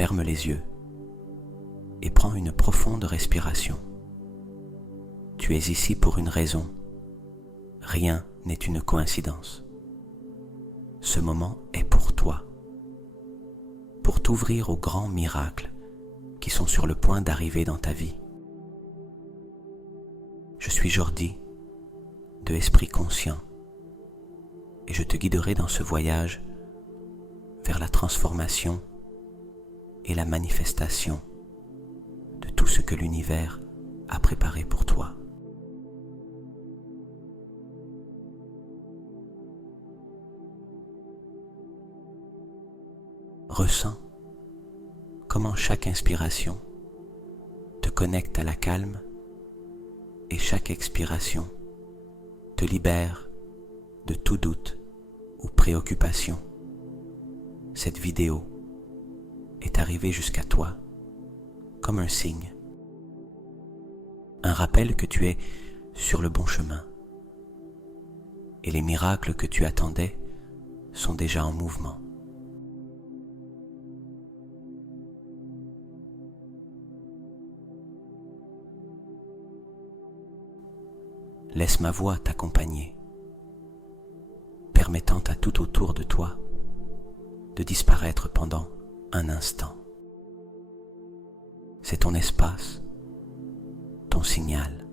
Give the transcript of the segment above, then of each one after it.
Ferme les yeux et prends une profonde respiration. Tu es ici pour une raison. Rien n'est une coïncidence. Ce moment est pour toi, pour t'ouvrir aux grands miracles qui sont sur le point d'arriver dans ta vie. Je suis Jordi, de Esprit Conscient, et je te guiderai dans ce voyage vers la transformation et la manifestation de tout ce que l'univers a préparé pour toi. Ressens comment chaque inspiration te connecte à la calme et chaque expiration te libère de tout doute ou préoccupation. Cette vidéo est arrivée jusqu'à toi comme un signe, un rappel que tu es sur le bon chemin et les miracles que tu attendais sont déjà en mouvement. Laisse ma voix t'accompagner, permettant à tout autour de toi de disparaître pendant un instant. C'est ton espace, ton signal,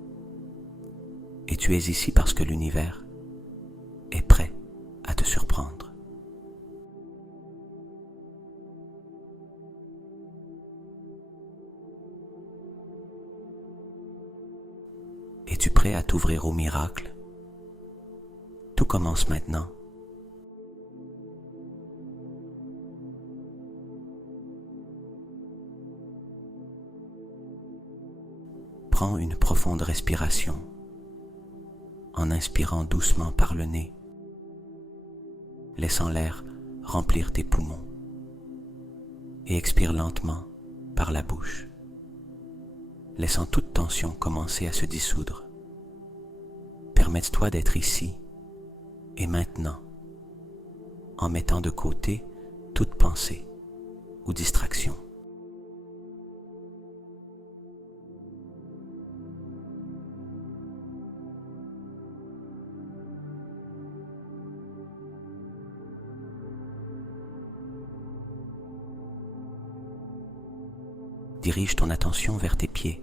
et tu es ici parce que l'univers est prêt à te surprendre. Es-tu prêt à t'ouvrir au miracle? Tout commence maintenant. Prends une profonde respiration en inspirant doucement par le nez, laissant l'air remplir tes poumons, et expire lentement par la bouche, laissant toute tension commencer à se dissoudre. Permette-toi d'être ici et maintenant, en mettant de côté toute pensée ou distraction. Dirige ton attention vers tes pieds.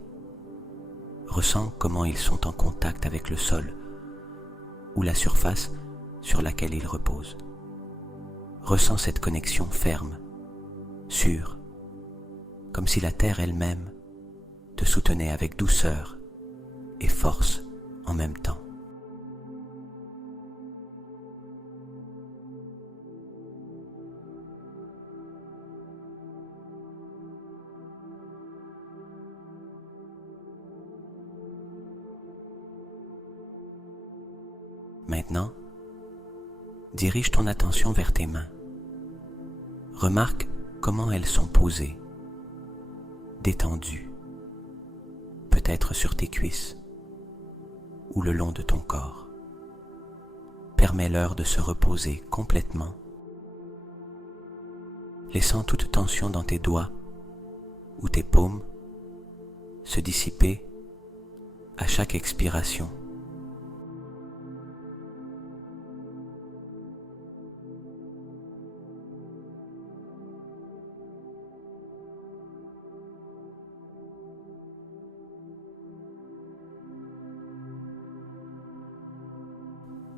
Ressens comment ils sont en contact avec le sol ou la surface sur laquelle ils reposent. Ressens cette connexion ferme, sûre, comme si la terre elle-même te soutenait avec douceur et force en même temps. Maintenant, dirige ton attention vers tes mains. Remarque comment elles sont posées, détendues, peut-être sur tes cuisses ou le long de ton corps. Permets-leur de se reposer complètement, laissant toute tension dans tes doigts ou tes paumes se dissiper à chaque expiration.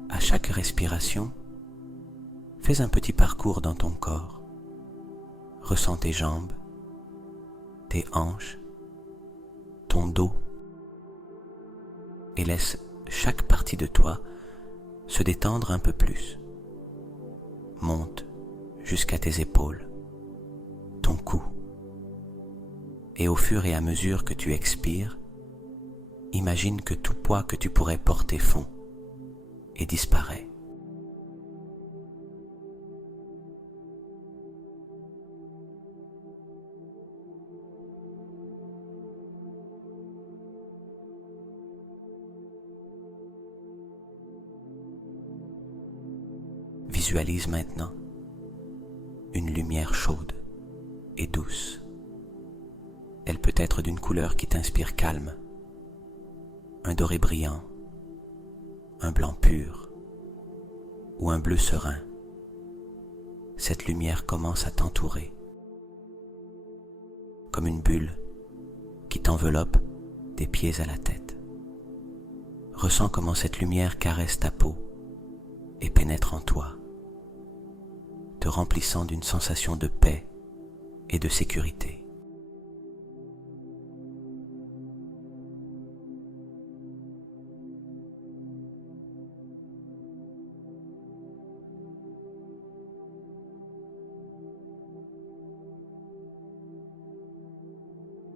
À chaque respiration, fais un petit parcours dans ton corps. Ressens tes jambes, tes hanches, ton dos, et laisse chaque partie de toi se détendre un peu plus. Monte jusqu'à tes épaules, ton cou, et au fur et à mesure que tu expires, imagine que tout poids que tu pourrais porter fond et disparaît. Visualise maintenant une lumière chaude et douce. Elle peut être d'une couleur qui t'inspire calme, un doré brillant, un blanc pur ou un bleu serein. Cette lumière commence à t'entourer, comme une bulle qui t'enveloppe des pieds à la tête. Ressens comment cette lumière caresse ta peau et pénètre en toi, te remplissant d'une sensation de paix et de sécurité.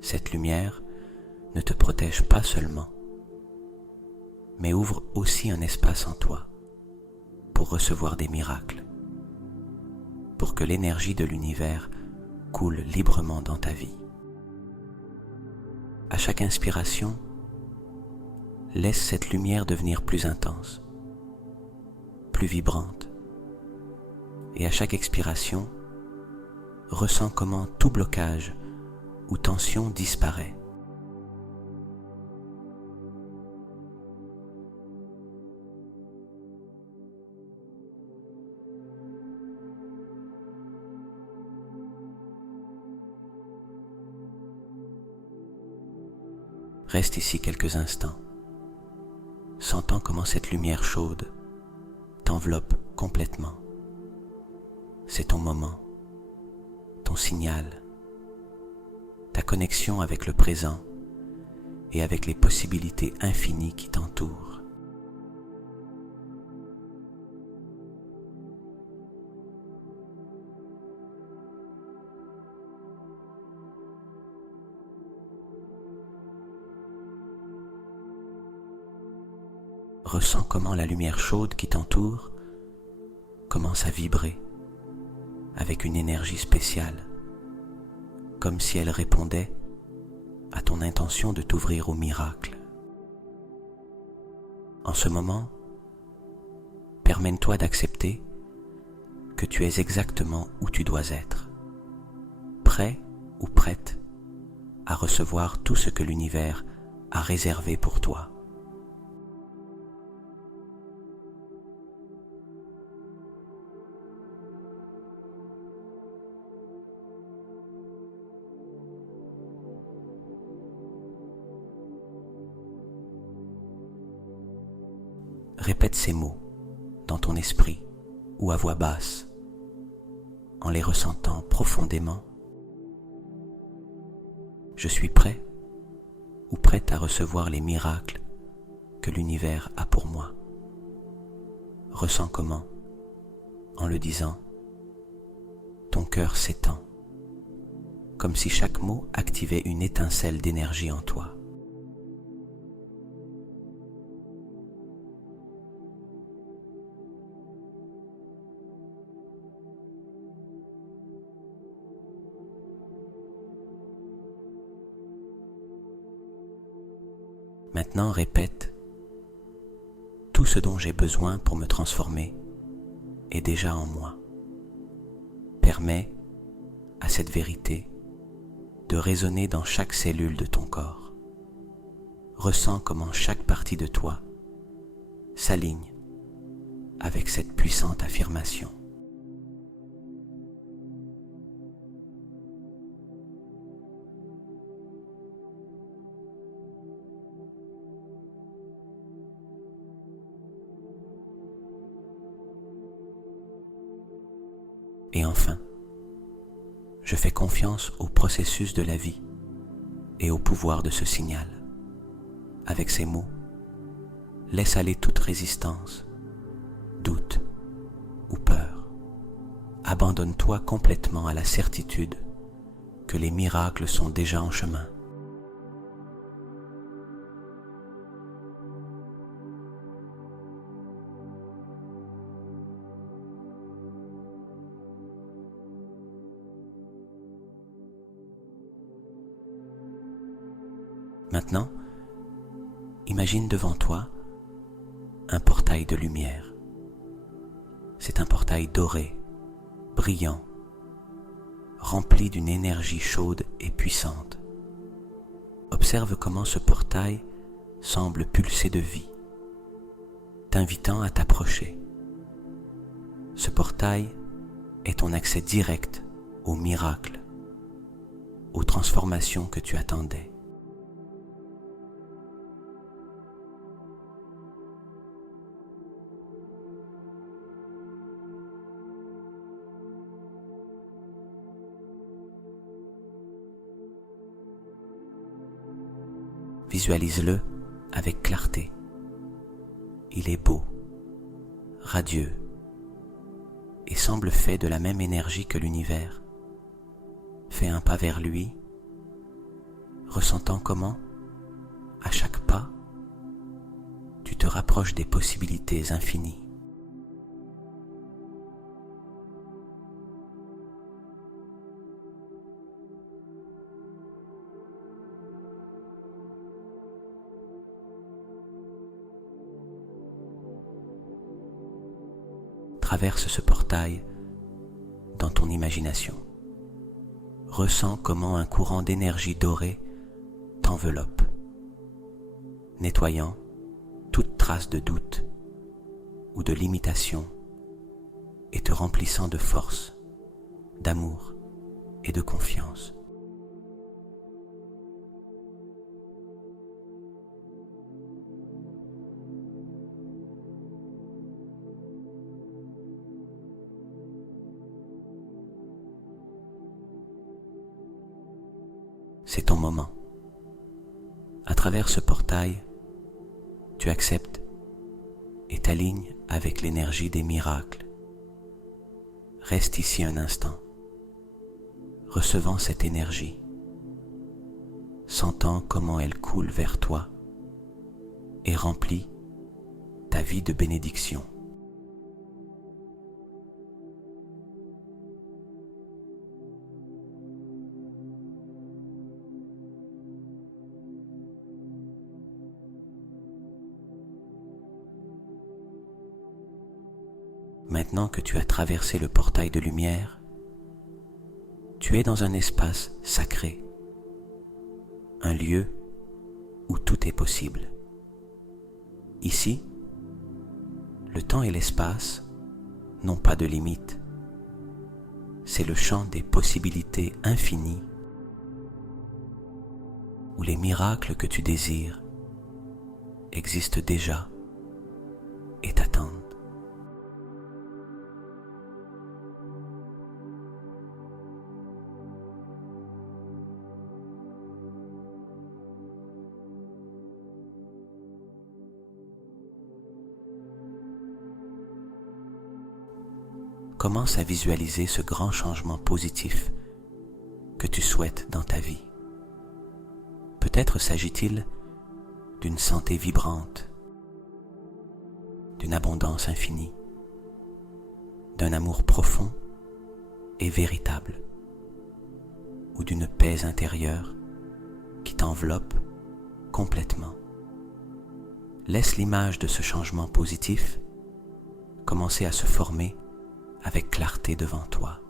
Cette lumière ne te protège pas seulement, mais ouvre aussi un espace en toi pour recevoir des miracles, pour que l'énergie de l'univers coule librement dans ta vie. À chaque inspiration, laisse cette lumière devenir plus intense, plus vibrante, et à chaque expiration, ressens comment tout blocage ou tension disparaît. Reste ici quelques instants, sentant comment cette lumière chaude t'enveloppe complètement. C'est ton moment, ton signal, ta connexion avec le présent et avec les possibilités infinies qui t'entourent. Ressens comment la lumière chaude qui t'entoure commence à vibrer avec une énergie spéciale, comme si elle répondait à ton intention de t'ouvrir au miracle. En ce moment, permets-toi d'accepter que tu es exactement où tu dois être, prêt ou prête à recevoir tout ce que l'univers a réservé pour toi. Répète ces mots dans ton esprit ou à voix basse, en les ressentant profondément. Je suis prêt ou prête à recevoir les miracles que l'univers a pour moi. Ressens comment, en le disant, ton cœur s'étend, comme si chaque mot activait une étincelle d'énergie en toi. Maintenant, répète, tout ce dont j'ai besoin pour me transformer est déjà en moi. Permets à cette vérité de résonner dans chaque cellule de ton corps. Ressens comment chaque partie de toi s'aligne avec cette puissante affirmation. Et enfin, je fais confiance au processus de la vie et au pouvoir de ce signal. Avec ces mots, laisse aller toute résistance, doute ou peur. Abandonne-toi complètement à la certitude que les miracles sont déjà en chemin. Maintenant, imagine devant toi un portail de lumière. C'est un portail doré, brillant, rempli d'une énergie chaude et puissante. Observe comment ce portail semble pulser de vie, t'invitant à t'approcher. Ce portail est ton accès direct aux miracles, aux transformations que tu attendais. Visualise-le avec clarté. Il est beau, radieux, et semble fait de la même énergie que l'univers. Fais un pas vers lui, ressentant comment, à chaque pas, tu te rapproches des possibilités infinies. Traverse ce portail dans ton imagination. Ressens comment un courant d'énergie dorée t'enveloppe, nettoyant toute trace de doute ou de limitation et te remplissant de force, d'amour et de confiance. C'est ton moment. À travers ce portail, tu acceptes et t'alignes avec l'énergie des miracles. Reste ici un instant, recevant cette énergie, sentant comment elle coule vers toi et remplit ta vie de bénédiction. Maintenant que tu as traversé le portail de lumière, tu es dans un espace sacré, un lieu où tout est possible. Ici, le temps et l'espace n'ont pas de limite. C'est le champ des possibilités infinies où les miracles que tu désires existent déjà et t'attendent. Commence à visualiser ce grand changement positif que tu souhaites dans ta vie. Peut-être s'agit-il d'une santé vibrante, d'une abondance infinie, d'un amour profond et véritable, ou d'une paix intérieure qui t'enveloppe complètement. Laisse l'image de ce changement positif commencer à se former avec clarté devant toi.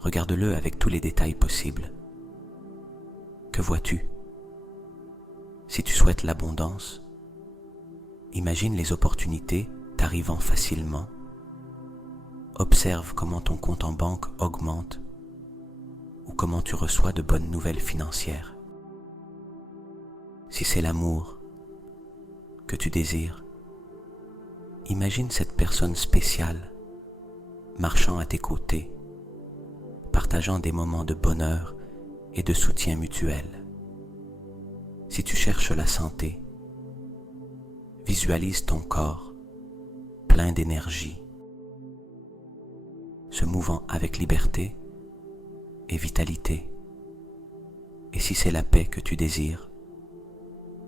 Regarde-le avec tous les détails possibles. Que vois-tu? Si tu souhaites l'abondance, imagine les opportunités t'arrivant facilement. Observe comment ton compte en banque augmente ou comment tu reçois de bonnes nouvelles financières. Si c'est l'amour que tu désires, imagine cette personne spéciale marchant à tes côtés, partageant des moments de bonheur et de soutien mutuel. Si tu cherches la santé, visualise ton corps plein d'énergie, se mouvant avec liberté et vitalité. Et si c'est la paix que tu désires,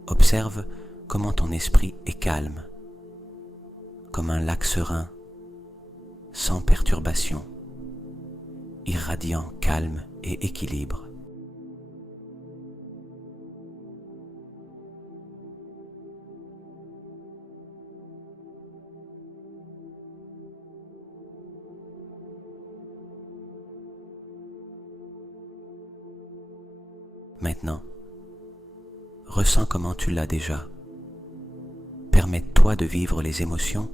observe comment ton esprit est calme, comme un lac serein, sans perturbation, irradiant calme et équilibre. Maintenant, ressens comment tu l'as déjà. Permets-toi de vivre les émotions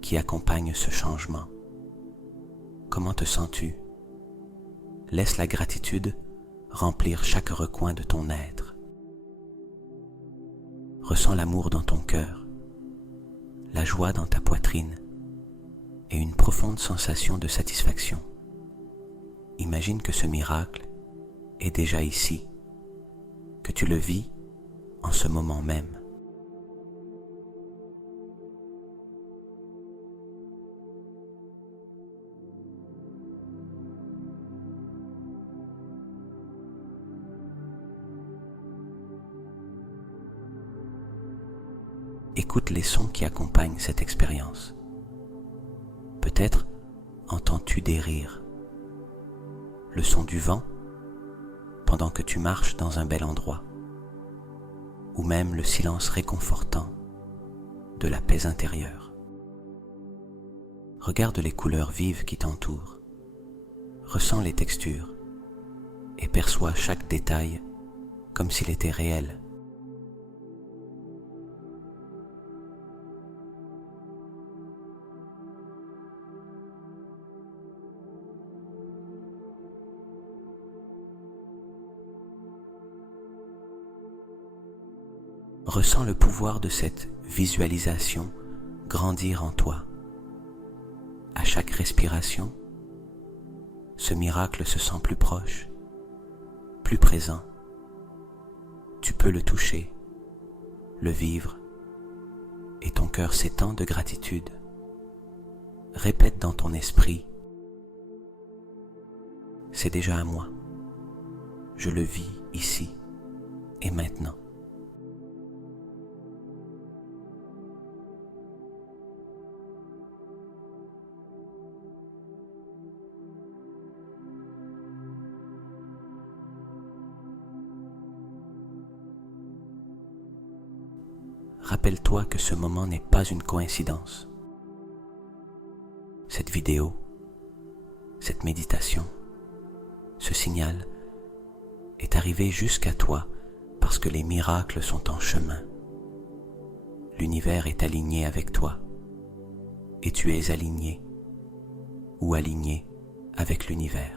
qui accompagnent ce changement. Comment te sens-tu? Laisse la gratitude remplir chaque recoin de ton être. Ressens l'amour dans ton cœur, la joie dans ta poitrine et une profonde sensation de satisfaction. Imagine que ce miracle est déjà ici, que tu le vis en ce moment même. Écoute les sons qui accompagnent cette expérience. Peut-être entends-tu des rires, le son du vent pendant que tu marches dans un bel endroit, ou même le silence réconfortant de la paix intérieure. Regarde les couleurs vives qui t'entourent, ressens les textures et perçois chaque détail comme s'il était réel. Ressens le pouvoir de cette visualisation grandir en toi. À chaque respiration, ce miracle se sent plus proche, plus présent. Tu peux le toucher, le vivre, et ton cœur s'étend de gratitude. Répète dans ton esprit: c'est déjà à moi. Je le vis ici et maintenant. Rappelle-toi que ce moment n'est pas une coïncidence. Cette vidéo, cette méditation, ce signal est arrivé jusqu'à toi parce que les miracles sont en chemin. L'univers est aligné avec toi et tu es aligné ou aligné avec l'univers.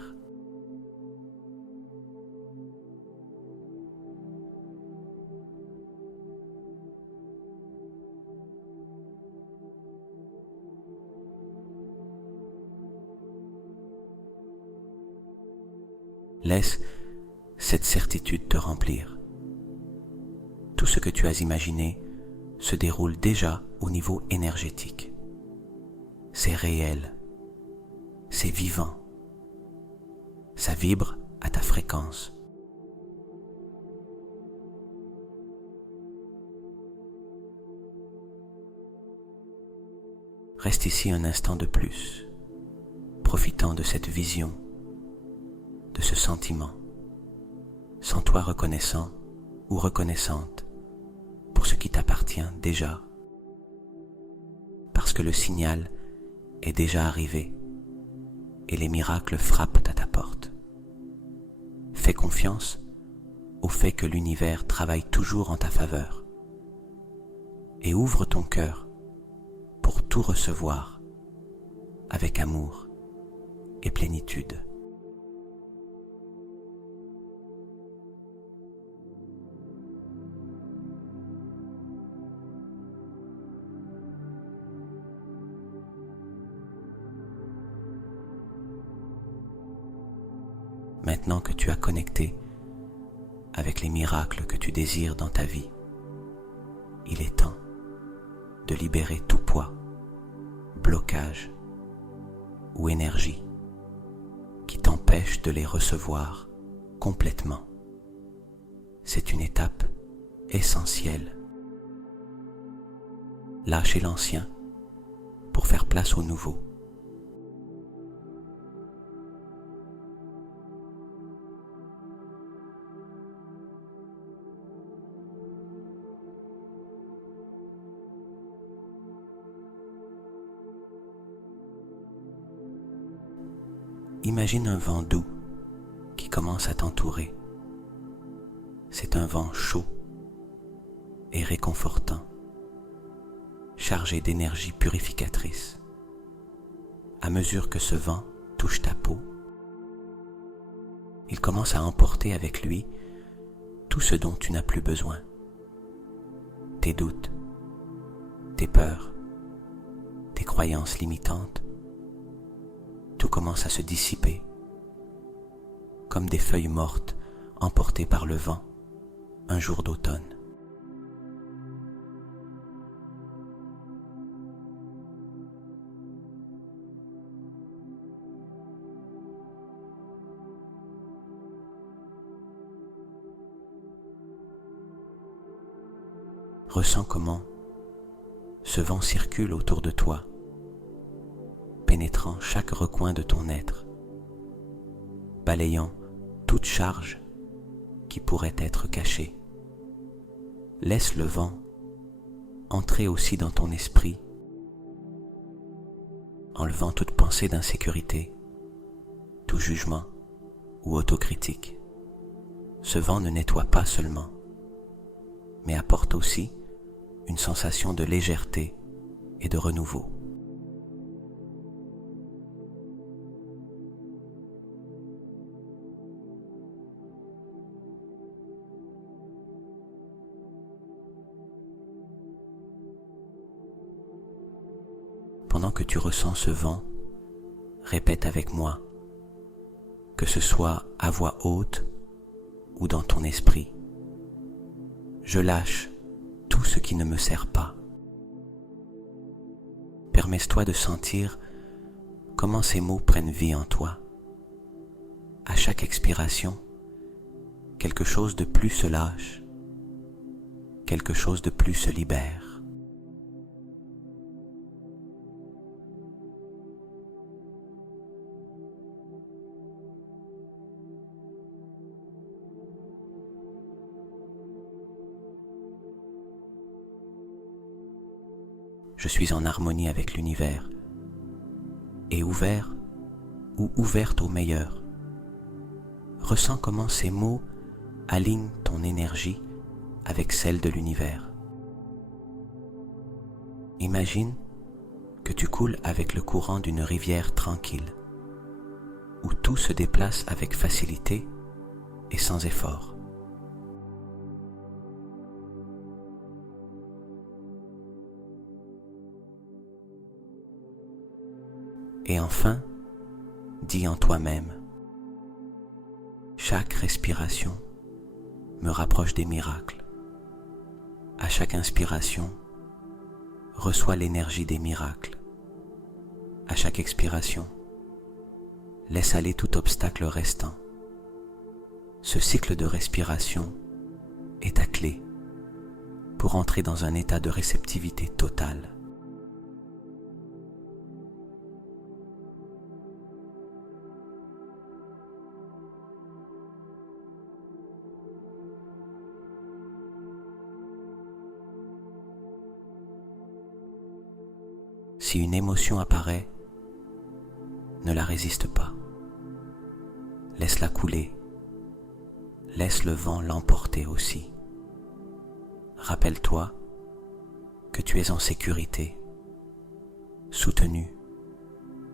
Laisse cette certitude te remplir. Tout ce que tu as imaginé se déroule déjà au niveau énergétique. C'est réel, c'est vivant, ça vibre à ta fréquence. Reste ici un instant de plus, profitant de cette vision, de ce sentiment. Sens-toi reconnaissant ou reconnaissante pour ce qui t'appartient déjà, parce que le signal est déjà arrivé et les miracles frappent à ta porte. Fais confiance au fait que l'univers travaille toujours en ta faveur et ouvre ton cœur pour tout recevoir avec amour et plénitude. Maintenant que tu as connecté avec les miracles que tu désires dans ta vie, il est temps de libérer tout poids, blocage ou énergie qui t'empêche de les recevoir complètement. C'est une étape essentielle. Lâchez l'ancien pour faire place au nouveau. imagine un vent doux qui commence à t'entourer. C'est un vent chaud et réconfortant, chargé d'énergie purificatrice. À mesure que ce vent touche ta peau, il commence à emporter avec lui tout ce dont tu n'as plus besoin. Tes doutes, tes peurs, tes croyances limitantes, tout commence à se dissiper, comme des feuilles mortes emportées par le vent un jour d'automne. Ressens comment ce vent circule autour de toi, pénétrant chaque recoin de ton être, balayant toute charge qui pourrait être cachée. Laisse le vent entrer aussi dans ton esprit, enlevant toute pensée d'insécurité, tout jugement ou autocritique. Ce vent ne nettoie pas seulement, mais apporte aussi une sensation de légèreté et de renouveau. Pendant que tu ressens ce vent, répète avec moi, que ce soit à voix haute ou dans ton esprit. Je lâche tout ce qui ne me sert pas. Permets-toi de sentir comment ces mots prennent vie en toi. À chaque expiration, quelque chose de plus se lâche, quelque chose de plus se libère. Je suis en harmonie avec l'univers et ouvert ou ouverte au meilleur. Ressens comment ces mots alignent ton énergie avec celle de l'univers. Imagine que tu coules avec le courant d'une rivière tranquille, où tout se déplace avec facilité et sans effort. Et enfin, dis en toi-même, chaque respiration me rapproche des miracles. À chaque inspiration, reçois l'énergie des miracles. À chaque expiration, laisse aller tout obstacle restant. Ce cycle de respiration est ta clé pour entrer dans un état de réceptivité totale. Si une émotion apparaît, ne la résiste pas. Laisse-la couler. Laisse le vent l'emporter aussi. Rappelle-toi que tu es en sécurité, soutenu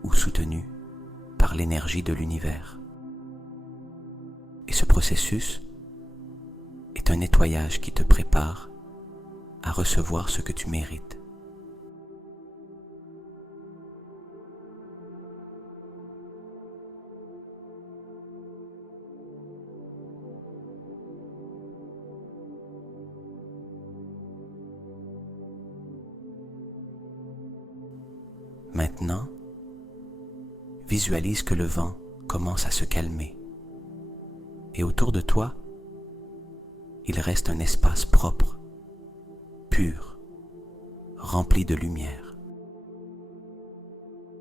ou soutenue par l'énergie de l'univers. Et ce processus est un nettoyage qui te prépare à recevoir ce que tu mérites. Maintenant, visualise que le vent commence à se calmer et autour de toi, il reste un espace propre, pur, rempli de lumière.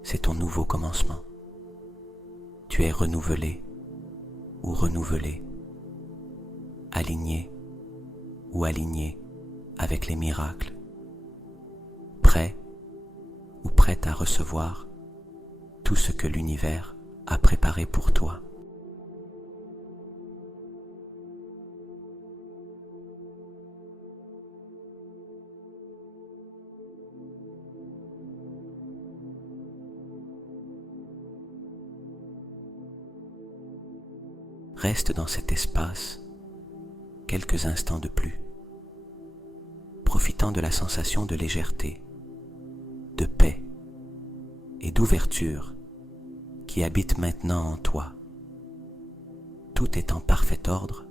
C'est ton nouveau commencement. Tu es renouvelé ou renouvelé, aligné ou aligné avec les miracles, prêt ou prête à recevoir tout ce que l'univers a préparé pour toi. Reste dans cet espace quelques instants de plus, profitant de la sensation de légèreté, de paix et d'ouverture qui habite maintenant en toi. Tout est en parfait ordre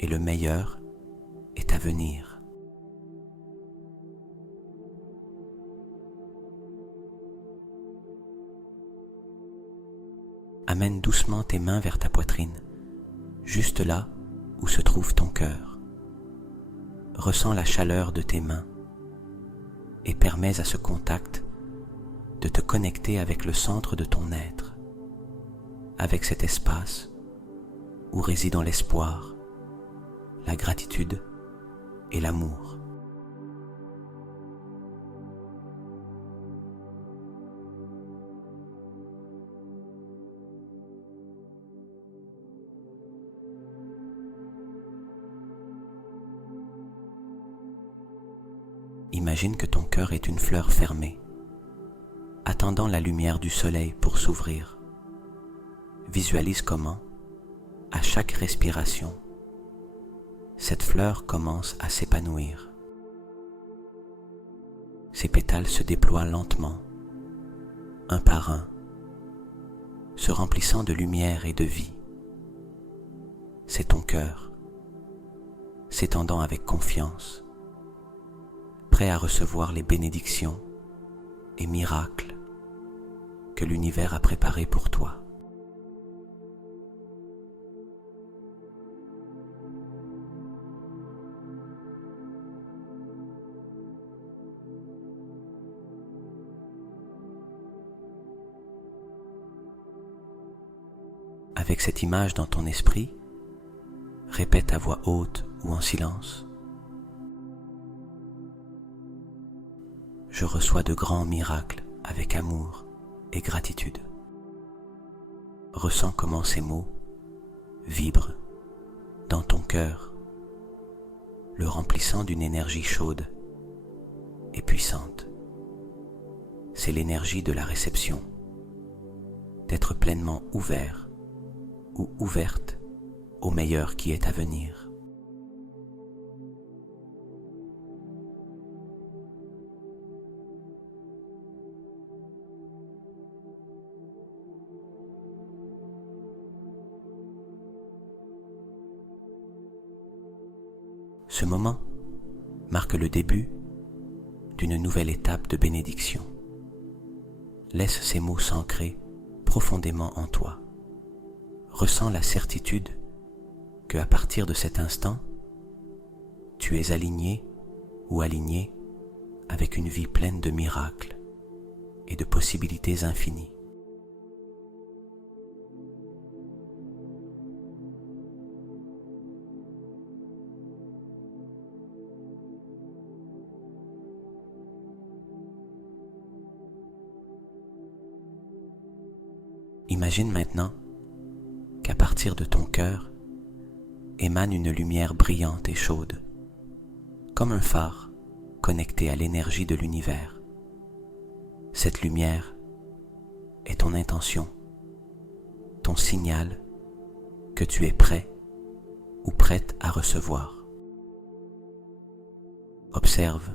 et le meilleur est à venir. Amène doucement tes mains vers ta poitrine, juste là où se trouve ton cœur. Ressens la chaleur de tes mains et permets à ce contact de te connecter avec le centre de ton être, avec cet espace où résident l'espoir, la gratitude et l'amour. Imagine que ton cœur est une fleur fermée, attendant la lumière du soleil pour s'ouvrir. Visualise comment, à chaque respiration, cette fleur commence à s'épanouir. Ses pétales se déploient lentement, un par un, se remplissant de lumière et de vie. C'est ton cœur, s'étendant avec confiance, prêt à recevoir les bénédictions et miracles que l'univers a préparés pour toi. Avec cette image dans ton esprit, répète à voix haute ou en silence: je reçois de grands miracles avec amour et gratitude. Ressens comment ces mots vibrent dans ton cœur, le remplissant d'une énergie chaude et puissante. C'est l'énergie de la réception, d'être pleinement ouvert ou ouverte au meilleur qui est à venir. Ce moment marque le début d'une nouvelle étape de bénédiction. Laisse ces mots s'ancrer profondément en toi. Ressens la certitude que à partir de cet instant, tu es aligné ou aligné avec une vie pleine de miracles et de possibilités infinies. Imagine maintenant qu'à partir de ton cœur émane une lumière brillante et chaude, comme un phare connecté à l'énergie de l'univers. Cette lumière est ton intention, ton signal que tu es prêt ou prête à recevoir. Observe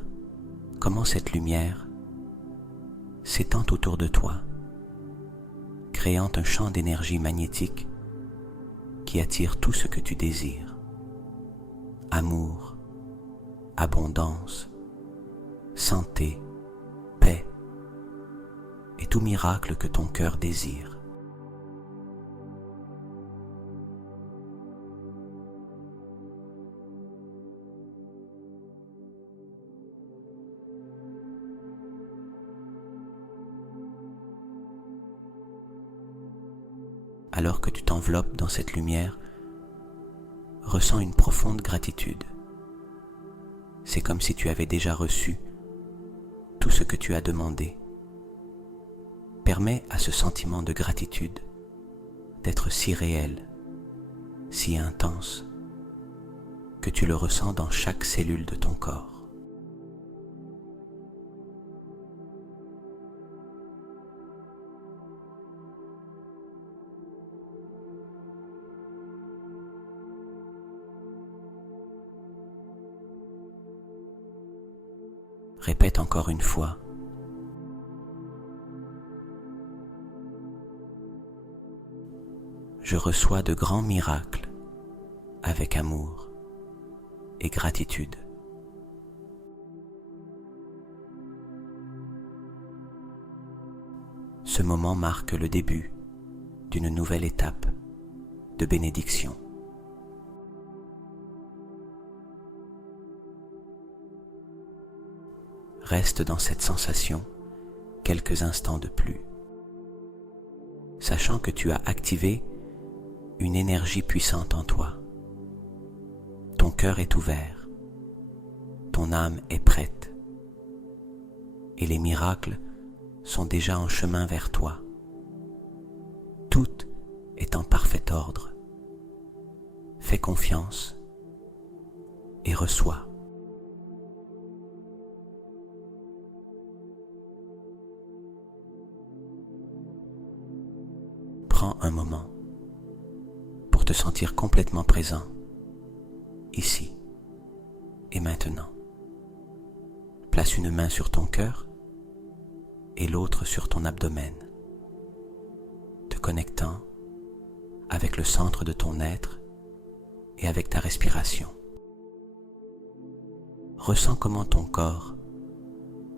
comment cette lumière s'étend autour de toi, créant un champ d'énergie magnétique qui attire tout ce que tu désires. Amour, abondance, santé, paix et tout miracle que ton cœur désire. Alors que tu t'enveloppes dans cette lumière, ressens une profonde gratitude. C'est comme si tu avais déjà reçu tout ce que tu as demandé. Permets à ce sentiment de gratitude d'être si réel, si intense, que tu le ressens dans chaque cellule de ton corps. Répète encore une fois. Je reçois de grands miracles avec amour et gratitude. Ce moment marque le début d'une nouvelle étape de bénédiction. Reste dans cette sensation quelques instants de plus, sachant que tu as activé une énergie puissante en toi. Ton cœur est ouvert, ton âme est prête, et les miracles sont déjà en chemin vers toi. Tout est en parfait ordre. Fais confiance et reçois. Prends un moment pour te sentir complètement présent, ici et maintenant. Place une main sur ton cœur et l'autre sur ton abdomen, te connectant avec le centre de ton être et avec ta respiration. Ressens comment ton corps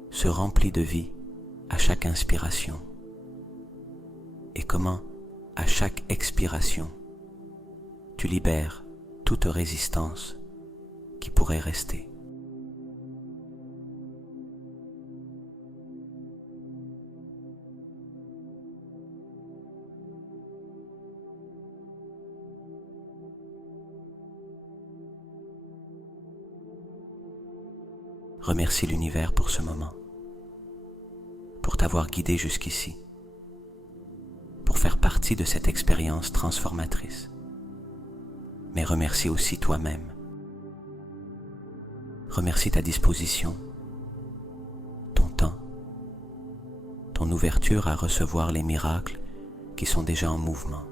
se remplit de vie à chaque inspiration et comment, à chaque expiration, tu libères toute résistance qui pourrait rester. Remercie l'univers pour ce moment, pour t'avoir guidé jusqu'ici, pour faire partie de cette expérience transformatrice. Mais remercie aussi toi-même. Remercie ta disposition, ton temps, ton ouverture à recevoir les miracles qui sont déjà en mouvement.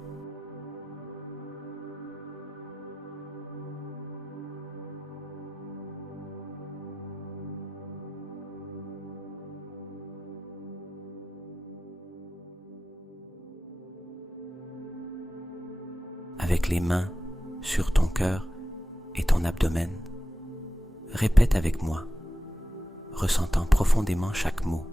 Avec les mains sur ton cœur et ton abdomen, répète avec moi, ressentant profondément chaque mot.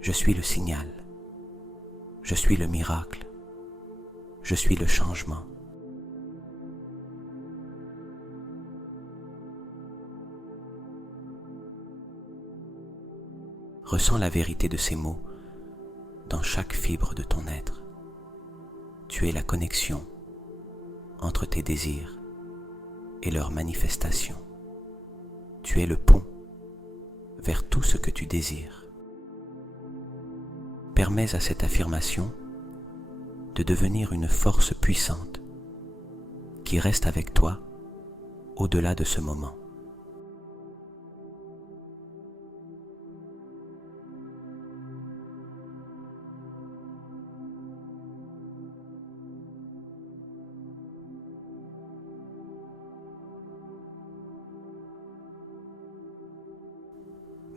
Je suis le signal, je suis le miracle, je suis le changement. Ressens la vérité de ces mots dans chaque fibre de ton être. Tu es la connexion entre tes désirs et leur manifestation. Tu es le pont vers tout ce que tu désires. Permets à cette affirmation de devenir une force puissante qui reste avec toi au-delà de ce moment.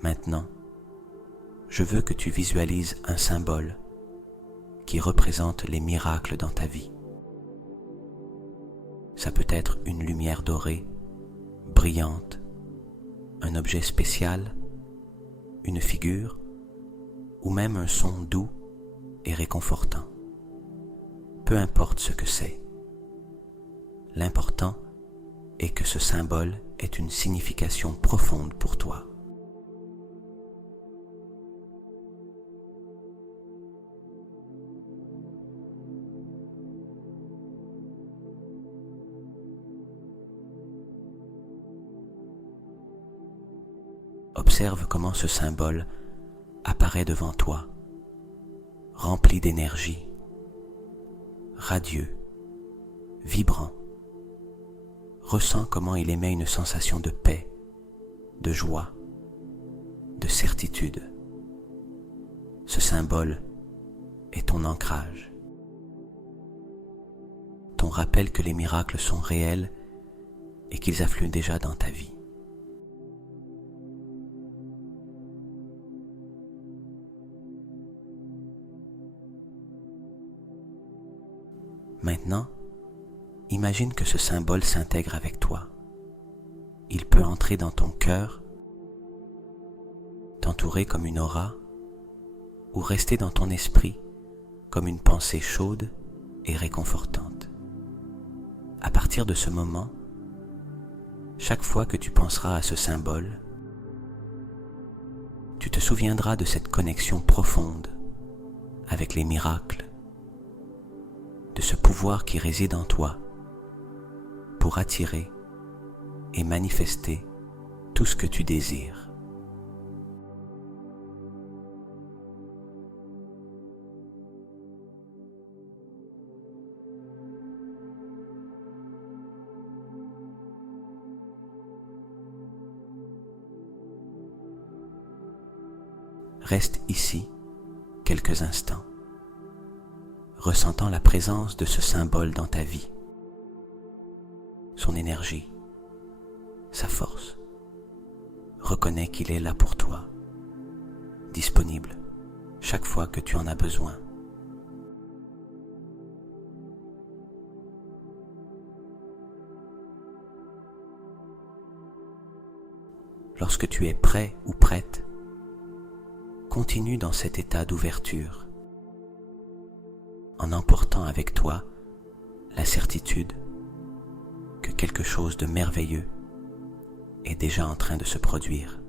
Maintenant, je veux que tu visualises un symbole qui représente les miracles dans ta vie. Ça peut être une lumière dorée, brillante, un objet spécial, une figure, ou même un son doux et réconfortant. Peu importe ce que c'est. L'important est que ce symbole ait une signification profonde pour toi. observe comment ce symbole apparaît devant toi, rempli d'énergie, radieux, vibrant. Ressens comment il émet une sensation de paix, de joie, de certitude. Ce symbole est ton ancrage, ton rappel que les miracles sont réels et qu'ils affluent déjà dans ta vie. Maintenant, imagine que ce symbole s'intègre avec toi. Il peut entrer dans ton cœur, t'entourer comme une aura, ou rester dans ton esprit comme une pensée chaude et réconfortante. À partir de ce moment, chaque fois que tu penseras à ce symbole, tu te souviendras de cette connexion profonde avec les miracles, de ce pouvoir qui réside en toi pour attirer et manifester tout ce que tu désires. Reste ici quelques instants, ressentant la présence de ce symbole dans ta vie, son énergie, sa force. Reconnais qu'il est là pour toi, disponible chaque fois que tu en as besoin. Lorsque tu es prêt ou prête, continue dans cet état d'ouverture, en emportant avec toi la certitude que quelque chose de merveilleux est déjà en train de se produire.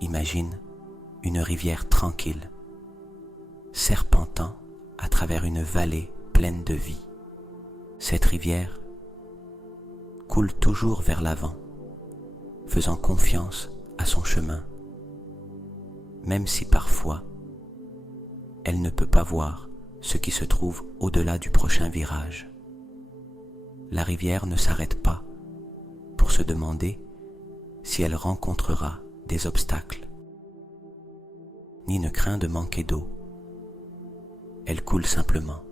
Imagine une rivière tranquille, serpentant à travers une vallée pleine de vie. Cette rivière coule toujours vers l'avant, faisant confiance à son chemin, même si parfois elle ne peut pas voir ce qui se trouve au-delà du prochain virage. La rivière ne s'arrête pas pour se demander si elle rencontrera des obstacles, ni ne craint de manquer d'eau. Elle coule simplement,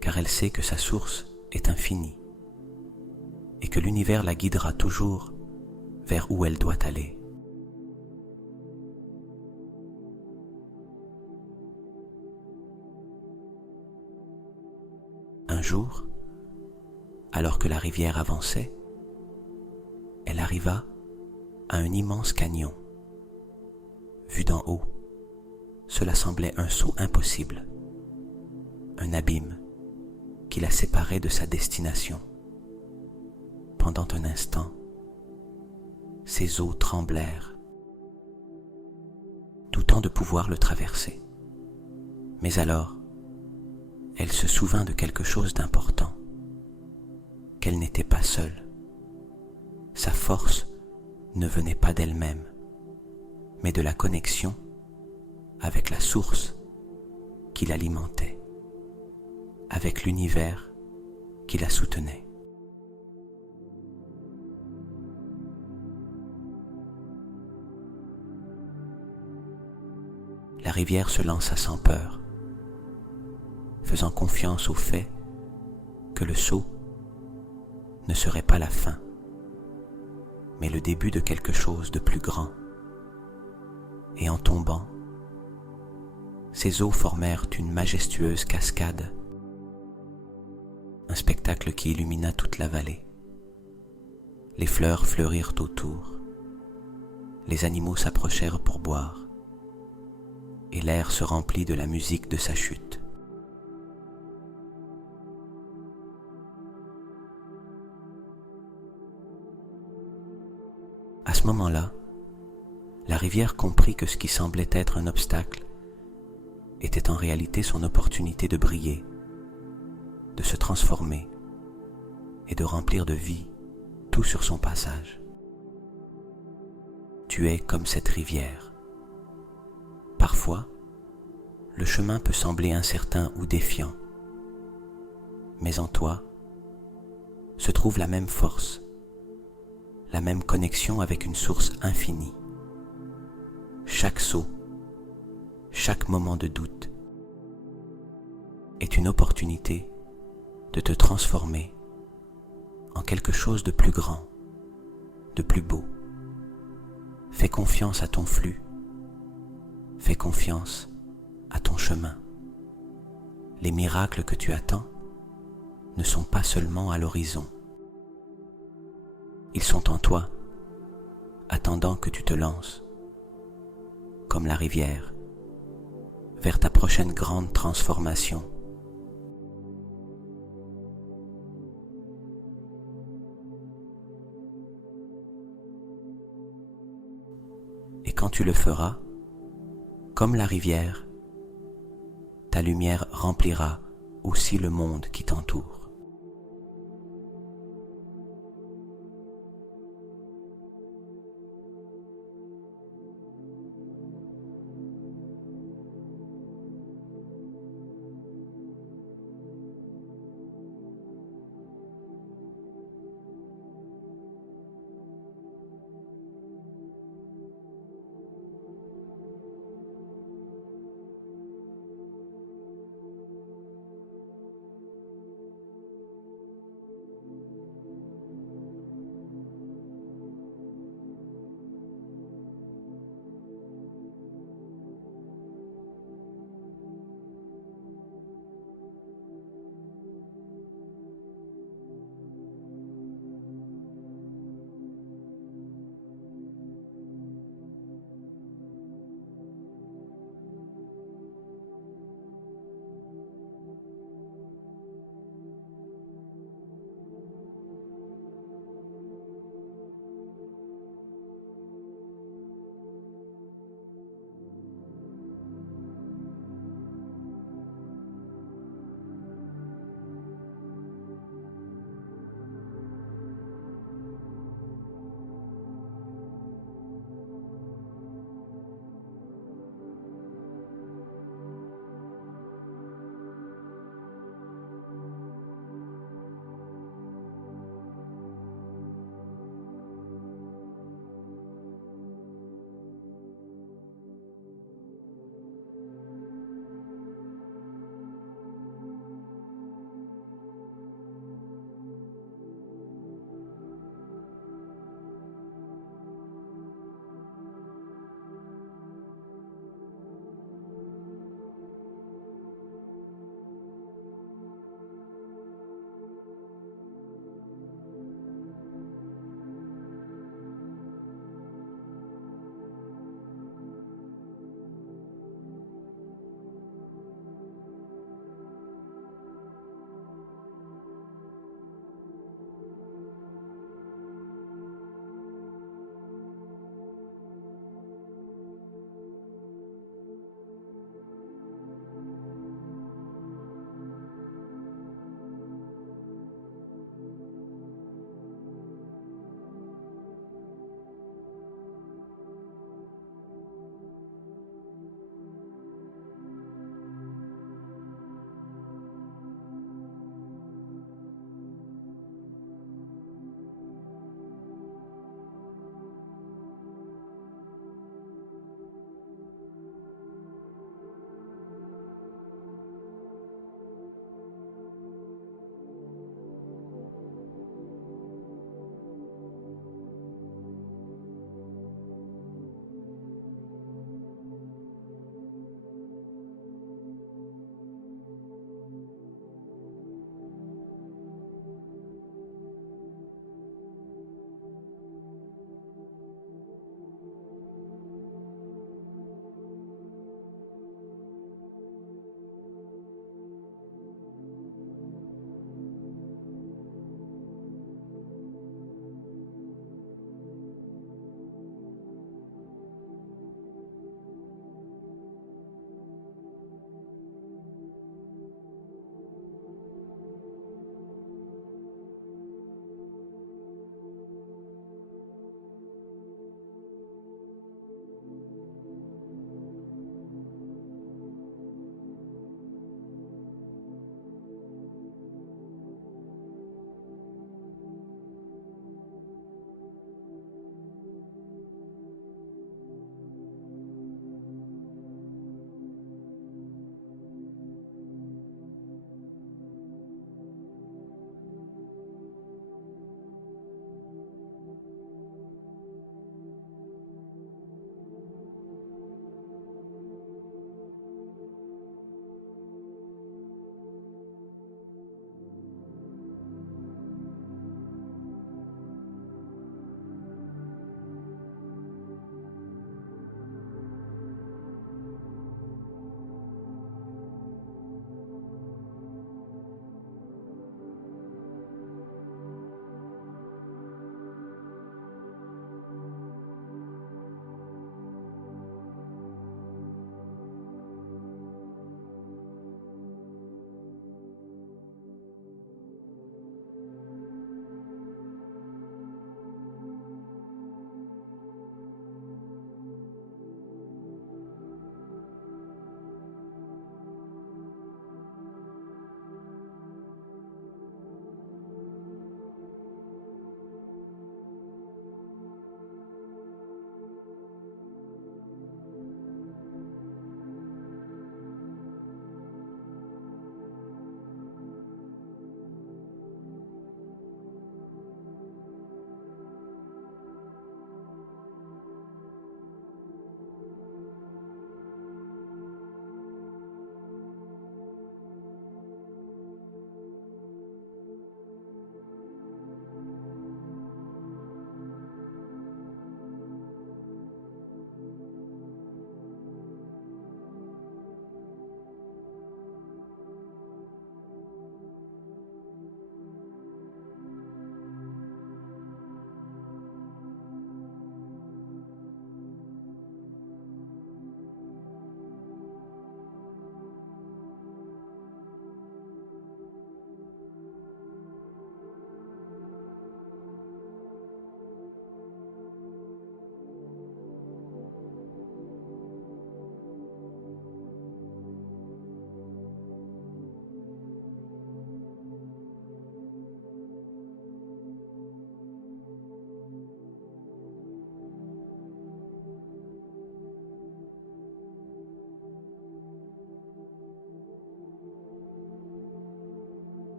car elle sait que sa source est infinie et que l'univers la guidera toujours vers où elle doit aller. Un jour, alors que la rivière avançait, elle arriva à un immense canyon. Vu d'en haut, cela semblait un saut impossible, un abîme qui la séparait de sa destination. Pendant un instant, ses eaux tremblèrent, doutant de pouvoir le traverser. Mais alors, elle se souvint de quelque chose d'important, qu'elle n'était pas seule. Sa force ne venait pas d'elle-même, mais de la connexion avec la source qui l'alimentait, avec l'univers qui la soutenait. La rivière se lança sans peur, faisant confiance au fait que le saut ne serait pas la fin, mais le début de quelque chose de plus grand. Et en tombant, ses eaux formèrent une majestueuse cascade, un spectacle qui illumina toute la vallée. Les fleurs fleurirent autour, les animaux s'approchèrent pour boire, et l'air se remplit de la musique de sa chute. À ce moment-là, la rivière comprit que ce qui semblait être un obstacle était en réalité son opportunité de briller, de se transformer et de remplir de vie tout sur son passage. Tu es comme cette rivière. Parfois, le chemin peut sembler incertain ou défiant, mais en toi se trouve la même force, la même connexion avec une source infinie. Chaque saut, chaque moment de doute est une opportunité de te transformer en quelque chose de plus grand, de plus beau. Fais confiance à ton flux, fais confiance à ton chemin. Les miracles que tu attends ne sont pas seulement à l'horizon. Ils sont en toi, attendant que tu te lances, comme la rivière, vers ta prochaine grande transformation. Et quand tu le feras, comme la rivière, ta lumière remplira aussi le monde qui t'entoure.